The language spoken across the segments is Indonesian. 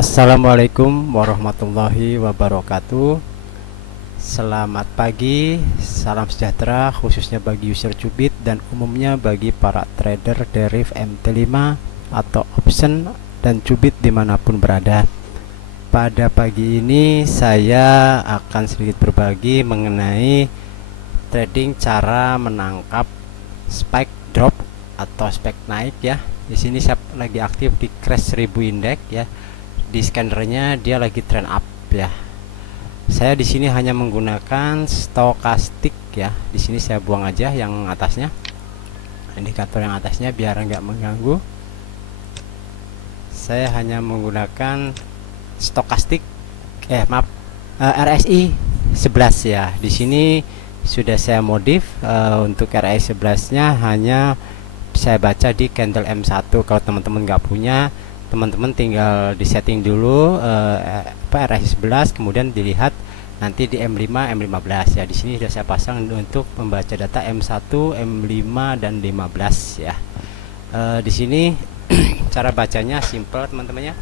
Assalamualaikum warahmatullahi wabarakatuh. Selamat pagi, salam sejahtera khususnya bagi user Cubit dan umumnya bagi para trader deriv MT5 atau option dan Cubit dimanapun berada. Pada pagi ini saya akan sedikit berbagi mengenai trading cara menangkap spike drop atau spike naik ya. Di sini saya lagi aktif di crash 1000 index ya. Di scannernya dia lagi trend up ya. Saya di sini hanya menggunakan stokastik ya. Di sini saya buang aja yang atasnya, indikator yang atasnya biar nggak mengganggu. Saya hanya menggunakan stokastik RSI 11 ya. Di sini sudah saya modif untuk RSI 11 nya hanya saya baca di candle M1. Kalau teman-teman nggak punya, teman-teman tinggal disetting dulu RSI 11, kemudian dilihat nanti di M5, M15 ya. Di sini sudah saya pasang untuk membaca data M1, M5 dan 15 ya. Di sini cara bacanya simple teman-temannya.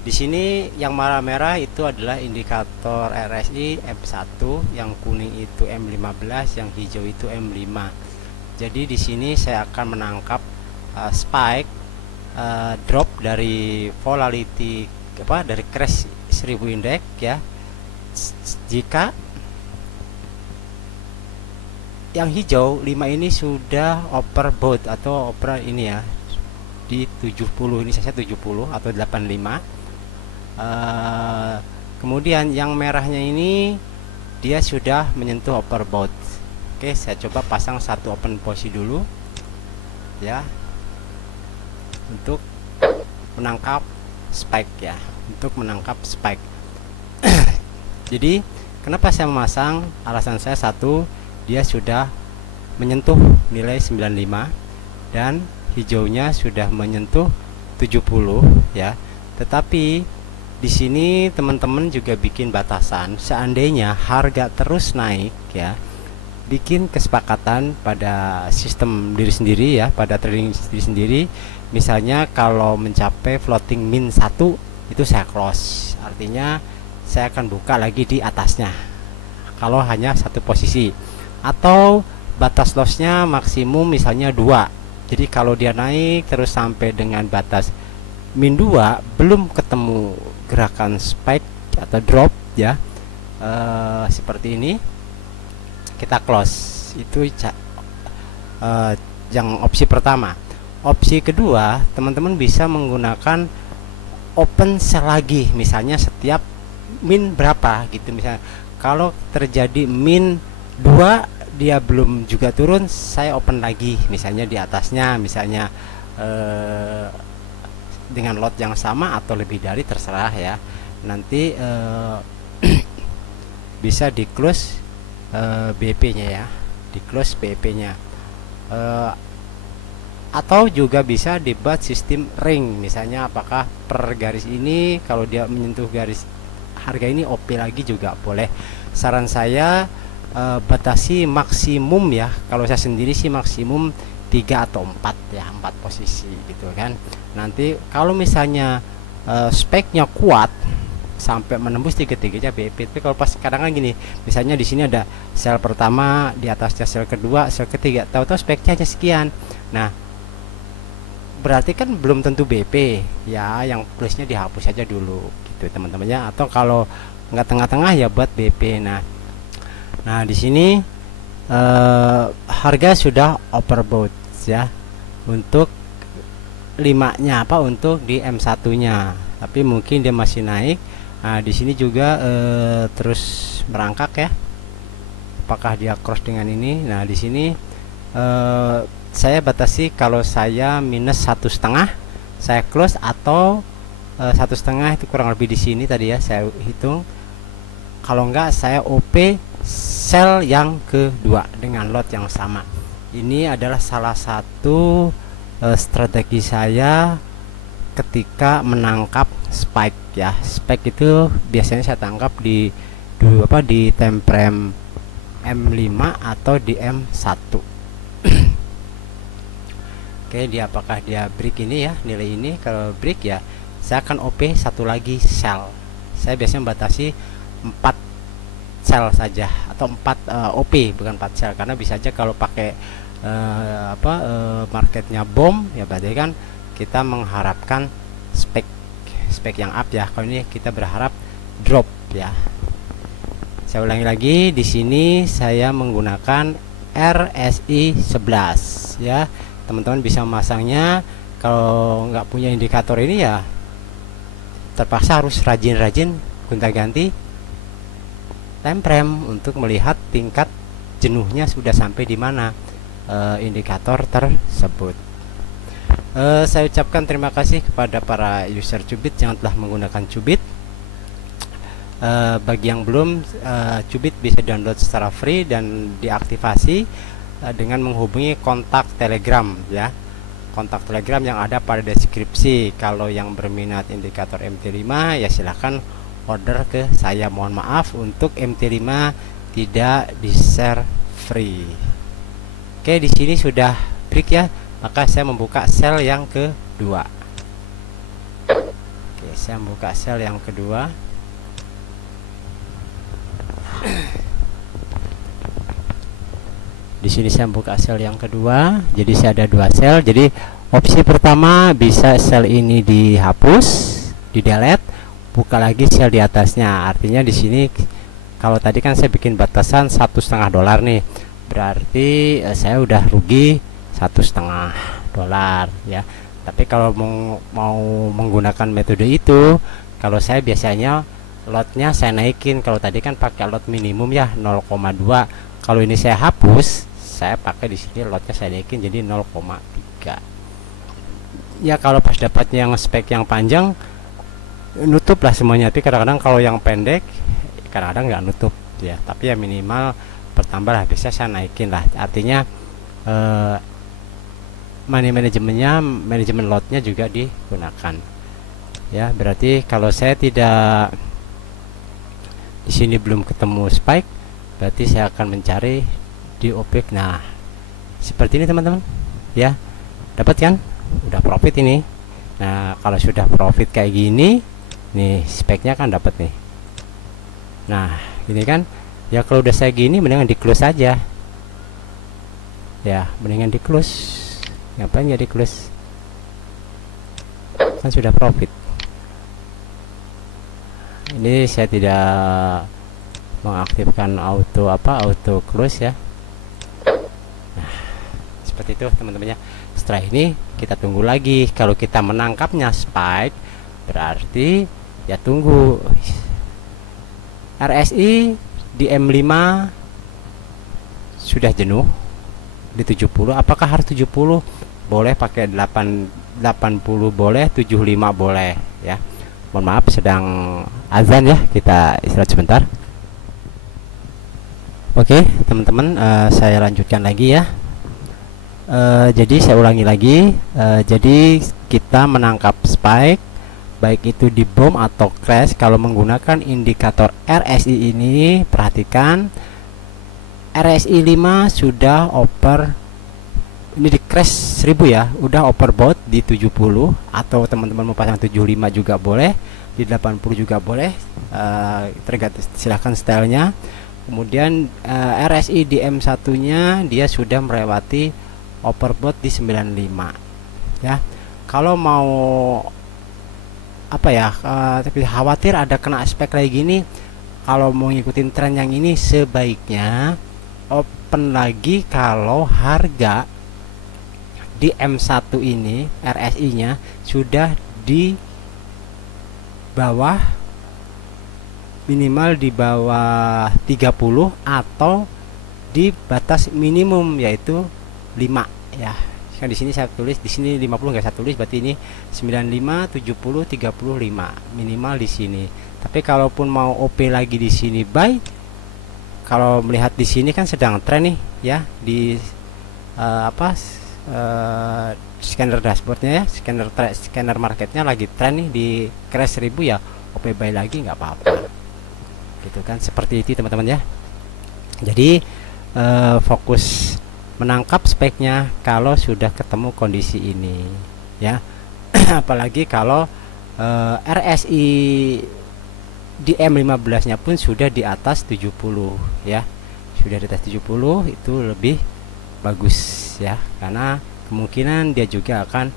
Di sini yang merah-merah itu adalah indikator RSI M1, yang kuning itu M15, yang hijau itu M5. Jadi di sini saya akan menangkap spike drop dari volatility dari crash 1000 index ya. Jika yang hijau 5 ini sudah overbought atau over ini ya di 70, ini saya 70 atau 85. Kemudian yang merahnya ini dia sudah menyentuh overbought. Oke, saya coba pasang satu open posisi dulu ya, untuk menangkap spike ya, untuk menangkap spike. Jadi kenapa saya memasang? Alasan saya satu, dia sudah menyentuh nilai 95 dan hijaunya sudah menyentuh 70 ya. Tetapi di sini teman-teman juga bikin batasan, seandainya harga terus naik ya, bikin kesepakatan pada sistem diri sendiri ya, pada trading diri sendiri. Misalnya kalau mencapai floating min 1 itu saya close, artinya saya akan buka lagi di atasnya kalau hanya satu posisi, atau batas lossnya maksimum misalnya 2. Jadi kalau dia naik terus sampai dengan batas min 2 belum ketemu gerakan spike atau drop ya, seperti ini, kita close. Itu yang opsi pertama. Opsi kedua, teman-teman bisa menggunakan open sell lagi, misalnya setiap min berapa gitu. Misalnya kalau terjadi min 2 dia belum juga turun, saya open lagi misalnya di atasnya, misalnya dengan lot yang sama atau lebih dari, terserah ya. Nanti bisa di close BP nya ya, di close BP nya, atau juga bisa dibuat sistem ring, misalnya apakah per garis ini kalau dia menyentuh garis harga ini OP lagi juga boleh. Saran saya batasi maksimum ya, kalau saya sendiri sih maksimum 3 atau 4 ya, 4 posisi gitu kan. Nanti kalau misalnya speknya kuat sampai menembus tiga-tiganya BP. Tapi kalau pas kadang kan gini, misalnya di sini ada sel pertama, di atasnya sel kedua, sel ketiga, tahu-tahu speknya hanya sekian. Nah, berarti kan belum tentu BP ya, yang plusnya dihapus saja dulu gitu teman-temannya. Atau kalau nggak tengah-tengah ya buat BP. Nah di sini harga sudah overbought ya untuk 5-nya untuk di M1 nya, tapi mungkin dia masih naik. Nah di sini juga terus merangkak ya, apakah dia cross dengan ini. Nah di sini saya batasi, kalau saya minus 1,5 saya close, atau 1,5 itu kurang lebih di sini tadi ya saya hitung. Kalau enggak saya OP sell yang kedua dengan lot yang sama. Ini adalah salah satu strategi saya ketika menangkap spike ya. Spike itu biasanya saya tangkap di time frame M5 atau di M1. Oke, dia apakah dia break ini ya, nilai ini. Kalau break ya saya akan OP satu lagi sel. Saya biasanya membatasi 4 sel saja atau 4 OP, bukan 4 sel, karena bisa aja kalau pakai marketnya bom ya, berarti kan kita mengharapkan spek yang up ya. Kalau ini kita berharap drop ya. Saya ulangi lagi, di sini saya menggunakan RSI 11 ya. Teman-teman bisa memasangnya. Kalau nggak punya indikator ini ya terpaksa harus rajin-rajin gonta-ganti time frame untuk melihat tingkat jenuhnya sudah sampai di mana indikator tersebut. Saya ucapkan terima kasih kepada para user Cubit yang telah menggunakan Cubit. Bagi yang belum, Cubit bisa download secara free dan diaktifasi dengan menghubungi kontak Telegram ya. Kontak Telegram yang ada pada deskripsi. Kalau yang berminat indikator MT5 ya silahkan order ke saya. Mohon maaf untuk MT5 tidak di-share free. Oke, di sini sudah break ya, maka saya membuka sel yang kedua. Oke, saya membuka sel yang kedua. Di sini saya buka sel yang kedua. Jadi saya ada 2 sel. Jadi opsi pertama bisa sel ini dihapus, di delete, buka lagi sel di atasnya. Artinya di sini kalau tadi kan saya bikin batasan $1,5 nih, berarti saya udah rugi $1,5 ya. Tapi kalau mau menggunakan metode itu, kalau saya biasanya lotnya saya naikin. Kalau tadi kan pakai lot minimum ya 0,2. Kalau ini saya hapus, saya pakai di sini lotnya saya naikin jadi 0,3 ya. Kalau pas dapatnya yang spek yang panjang, nutup lah semuanya. Tapi kadang-kadang kalau yang pendek kadang-kadang nggak nutup ya, tapi ya minimal bertambah lah, biasanya saya naikin lah. Artinya manajemen lotnya juga digunakan ya. Berarti kalau saya tidak, di sini belum ketemu spike, berarti saya akan mencari di OPEC. Nah seperti ini teman-teman ya, dapat kan, udah profit ini. Nah kalau sudah profit kayak gini nih, speknya kan dapat nih. Nah ini kan ya, kalau udah saya gini mendingan di close aja ya, mendingan di close. Ngapain ya di close, kan sudah profit. Ini saya tidak mengaktifkan auto close ya. Nah seperti itu teman-temannya. Setelah ini kita tunggu lagi. Kalau kita menangkapnya spike, berarti ya tunggu RSI di M5 sudah jenuh di 70. Apakah harus 70? Boleh pakai 80 boleh, 75 boleh ya. Mohon maaf sedang azan ya, kita istirahat sebentar. Oke teman-teman, saya lanjutkan lagi ya. Jadi saya ulangi lagi. Jadi kita menangkap spike, baik itu di bom atau crash. Kalau menggunakan indikator RSI ini, perhatikan RSI 5 sudah over, ini di crash 1000 ya, udah overbought di 70, atau teman-teman mau pasang 75 juga boleh, di 80 juga boleh, tergantung silahkan stylenya. Kemudian RSI di M1 nya dia sudah melewati overbought di 95 ya. Kalau mau tapi khawatir ada kena aspek kayak gini, kalau mau ngikutin tren yang ini sebaiknya open lagi. Kalau harga di M1 ini RSI nya sudah di bawah, minimal di bawah 30 atau di batas minimum yaitu 5 ya. Kan di sini saya tulis, di sini 50 nggak saya tulis, berarti ini 95, 70, 35 minimal di sini. Tapi kalaupun mau OP lagi di sini buy, kalau melihat di sini kan sedang tren nih ya, di scanner dashboardnya ya, scanner marketnya lagi tren nih di crash 1000 ya, OP buy lagi nggak apa-apa gitu kan. Seperti itu teman-teman ya. Jadi fokus menangkap speknya kalau sudah ketemu kondisi ini ya. Apalagi kalau RSI di M15 nya pun sudah di atas 70 ya, sudah di atas 70, itu lebih bagus ya, karena kemungkinan dia juga akan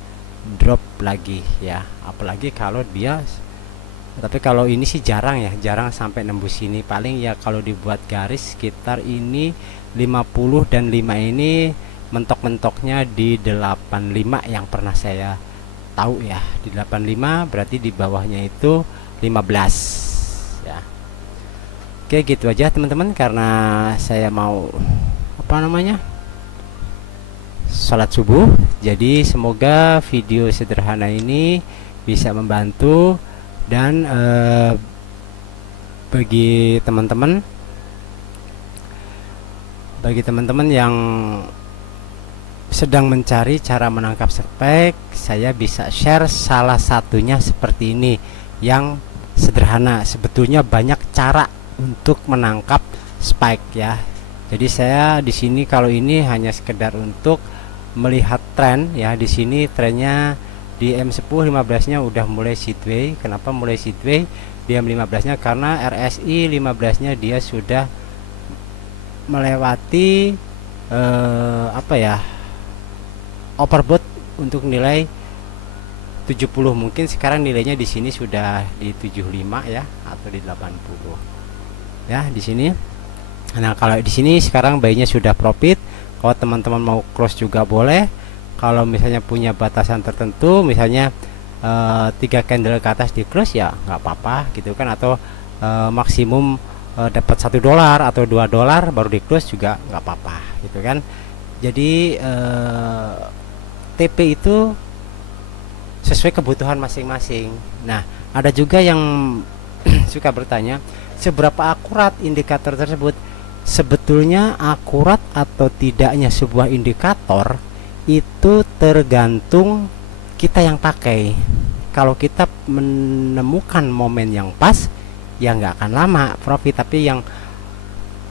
drop lagi ya, apalagi kalau dia, tapi kalau ini sih jarang ya, jarang sampai nembus sini, paling ya kalau dibuat garis sekitar ini 50 dan 5 ini mentok-mentoknya di 85 yang pernah saya tahu ya, di 85 berarti di bawahnya itu 15 ya. Oke, gitu aja teman-teman, karena saya mau sholat subuh. Jadi semoga video sederhana ini bisa membantu, dan bagi teman-teman yang sedang mencari cara menangkap spike, saya bisa share salah satunya seperti ini yang sederhana. Sebetulnya banyak cara untuk menangkap spike ya. Jadi saya di sini kalau ini hanya sekedar untuk melihat tren ya. Di sini trennya di M10 15-nya udah mulai sideway. Kenapa mulai sideway di M15-nya? Karena RSI 15-nya dia sudah melewati overbought untuk nilai 70. Mungkin sekarang nilainya di sini sudah di 75 ya, atau di 80 ya di sini. Nah, kalau di sini sekarang bayinya sudah profit. Kalau teman-teman mau cross juga boleh. Kalau misalnya punya batasan tertentu, misalnya 3 candle ke atas di close ya nggak apa-apa gitu kan, atau maksimum dapat $1 atau $2 baru di close juga nggak apa-apa gitu kan. Jadi TP itu sesuai kebutuhan masing-masing. Nah, ada juga yang suka bertanya, seberapa akurat indikator tersebut? Sebetulnya akurat atau tidaknya sebuah indikator itu tergantung kita yang pakai. Kalau kita menemukan momen yang pas, ya nggak akan lama profit. Tapi yang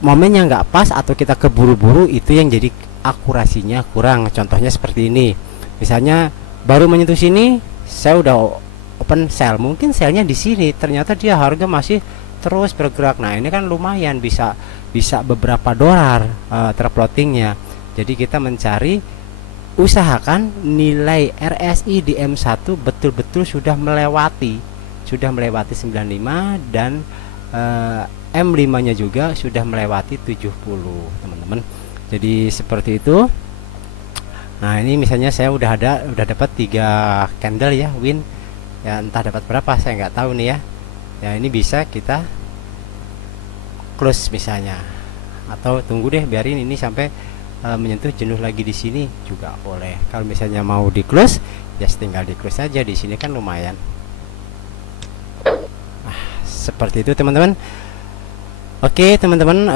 momennya nggak pas atau kita keburu-buru, itu yang jadi akurasinya kurang. Contohnya seperti ini, misalnya baru menyentuh sini, saya udah open sell, mungkin sellnya di sini, ternyata dia harga masih terus bergerak. Nah, ini kan lumayan, bisa beberapa $, terplotingnya. Jadi kita mencari, usahakan nilai RSI di M1 betul-betul sudah melewati 95, dan M5 nya juga sudah melewati 70 teman-teman. Jadi seperti itu. Nah, ini misalnya saya udah dapat 3 candle ya win ya, entah dapat berapa saya nggak tahu nih ya. Ya, ini bisa kita close misalnya, atau tunggu deh, biarin ini sampai menyentuh jenuh lagi di sini juga boleh. Kalau misalnya mau di close, ya tinggal di close aja, di sini kan lumayan. Seperti itu teman-teman. Oke teman-teman,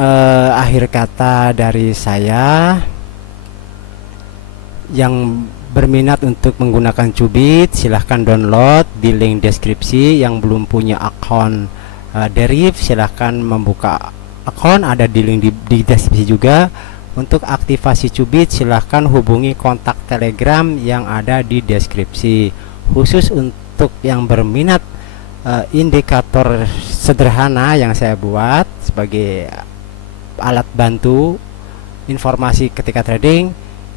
akhir kata dari saya, yang berminat untuk menggunakan Cubit silahkan download di link deskripsi. Yang belum punya akun Deriv silahkan membuka akun, ada di link di deskripsi juga. Untuk aktivasi Cubit silahkan hubungi kontak Telegram yang ada di deskripsi. Khusus untuk yang berminat indikator sederhana yang saya buat sebagai alat bantu informasi ketika trading,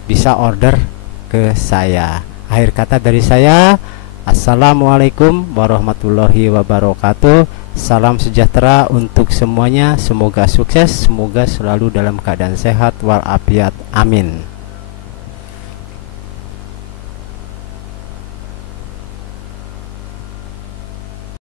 bisa order ke saya. Akhir kata dari saya, assalamualaikum warahmatullahi wabarakatuh. Salam sejahtera untuk semuanya. Semoga sukses, semoga selalu dalam keadaan sehat walafiat. Amin.